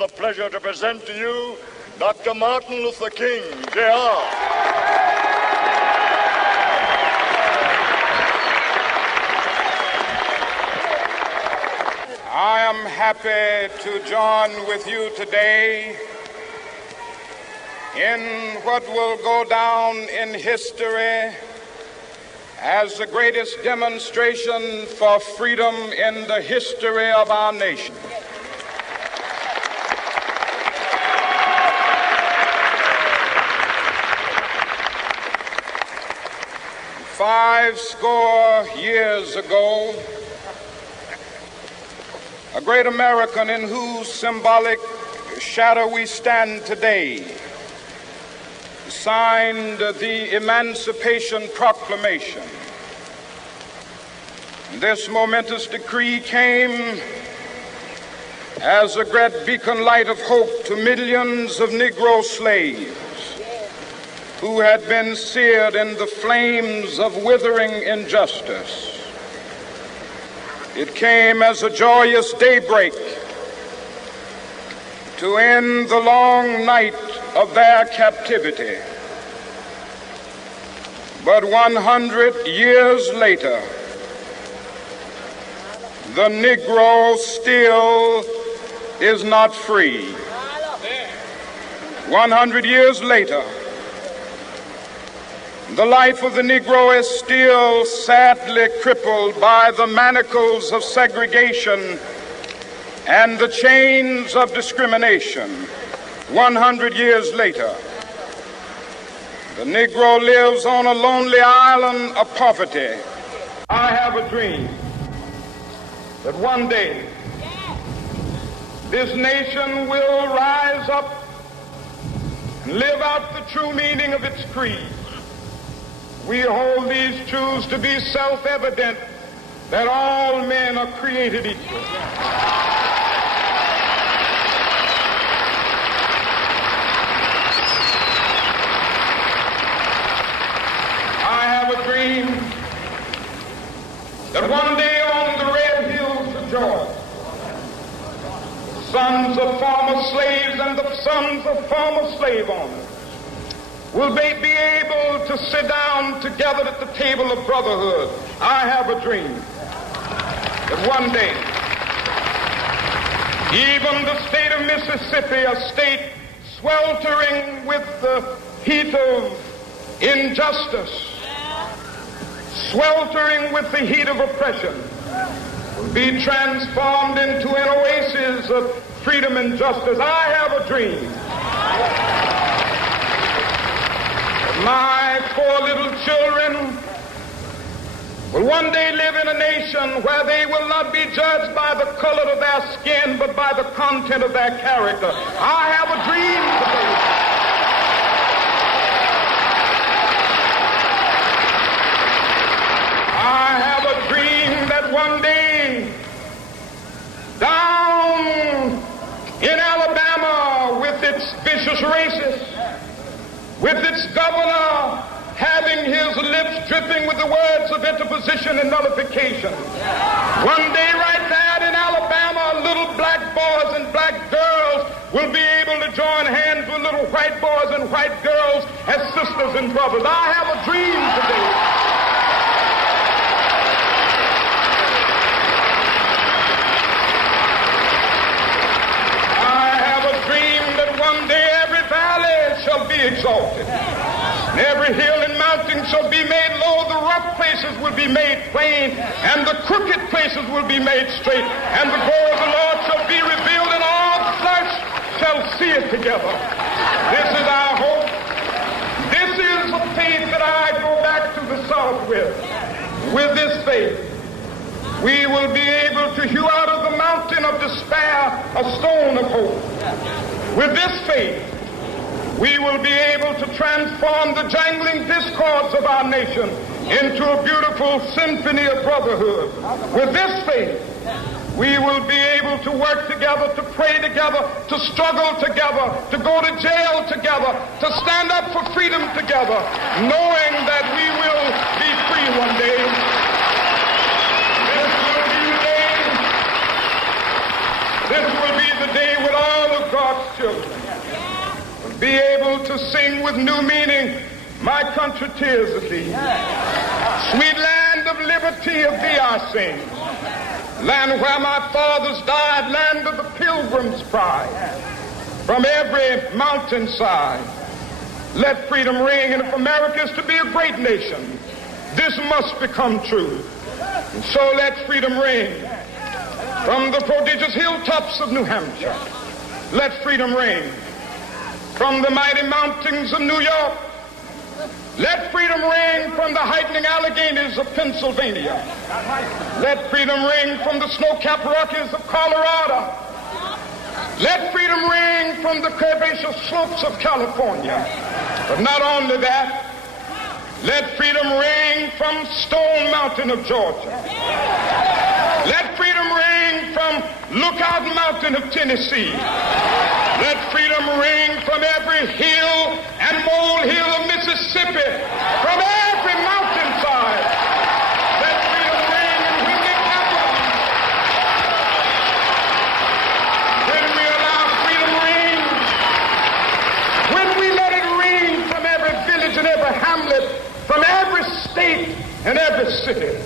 the pleasure to present to you Dr. Martin Luther King, Jr. I am happy to join with you today in what will go down in history as the greatest demonstration for freedom in the history of our nation. Five score years ago, a great American in whose symbolic shadow we stand today signed the Emancipation Proclamation. This momentous decree came as a great beacon light of hope to millions of Negro slaves who had been seared in the flames of withering injustice. It came as a joyous daybreak to end the long night of their captivity. But 100 years later, the Negro still is not free. 100 years later, the life of the Negro is still sadly crippled by the manacles of segregation and the chains of discrimination. 100 years later, the Negro lives on a lonely island of poverty. I have a dream that one day this nation will rise up and live out the true meaning of its creed. We hold these truths to be self-evident, that all men are created equal. I have a dream that one day on the red hills of Georgia, the sons of former slaves and the sons of former slave owners will they be able to sit down together at the table of brotherhood. I have a dream that one day, even the state of Mississippi, a state sweltering with the heat of injustice, sweltering with the heat of oppression, will be transformed into an oasis of freedom and justice. I have a dream. My four little children will one day live in a nation where they will not be judged by the color of their skin, but by the content of their character. I have a dream today. I have a dream that one day, down in Alabama with its vicious racists, with its governor having his lips dripping with the words of interposition and nullification. One day right there in Alabama, little black boys and black girls will be able to join hands with little white boys and white girls as sisters and brothers. I have a dream today. I have a dream that one day every valley shall be exalted, and every hill and mountain shall be made low. The rough places will be made plain, and the crooked places will be made straight, and the glory of the Lord shall be revealed, and all flesh shall see it together. This is our hope. This is the faith that I go back to the South with. With this faith, we will be able to hew out of the mountain of despair a stone of hope. With this faith, we will be able to transform the jangling discords of our nation into a beautiful symphony of brotherhood. With this faith, we will be able to work together, to pray together, to struggle together, to go to jail together, to stand up for freedom together, knowing that we will be free one day. This will be the day when all of God to sing with new meaning, my country, tears of thee. Sweet land of liberty, of thee I sing. Land where my fathers died, land of the pilgrim's pride. From every mountainside, let freedom ring. And if America is to be a great nation, this must become true. And so let freedom ring. From the prodigious hilltops of New Hampshire, let freedom ring. From the mighty mountains of New York, let freedom ring. From the heightening Alleghenies of Pennsylvania, let freedom ring. From the snow-capped Rockies of Colorado, let freedom ring. From the curvaceous slopes of California. But not only that, let freedom ring from Stone Mountain of Georgia. Let freedom ring from Lookout Mountain of Tennessee. Let freedom ring from every hill and molehill of Mississippi, from every mountainside. Let freedom ring, and when it happens, when we allow freedom ring, when we let it ring from every village and every hamlet, from every state and every city,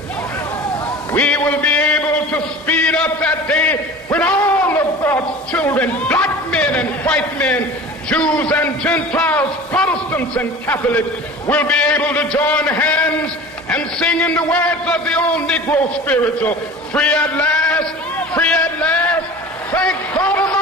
we will be able to speed up that day when all of God's children, black men and white men, Jews and Gentiles, Protestants and Catholics, will be able to join hands and sing in the words of the old Negro spiritual, free at last, thank God.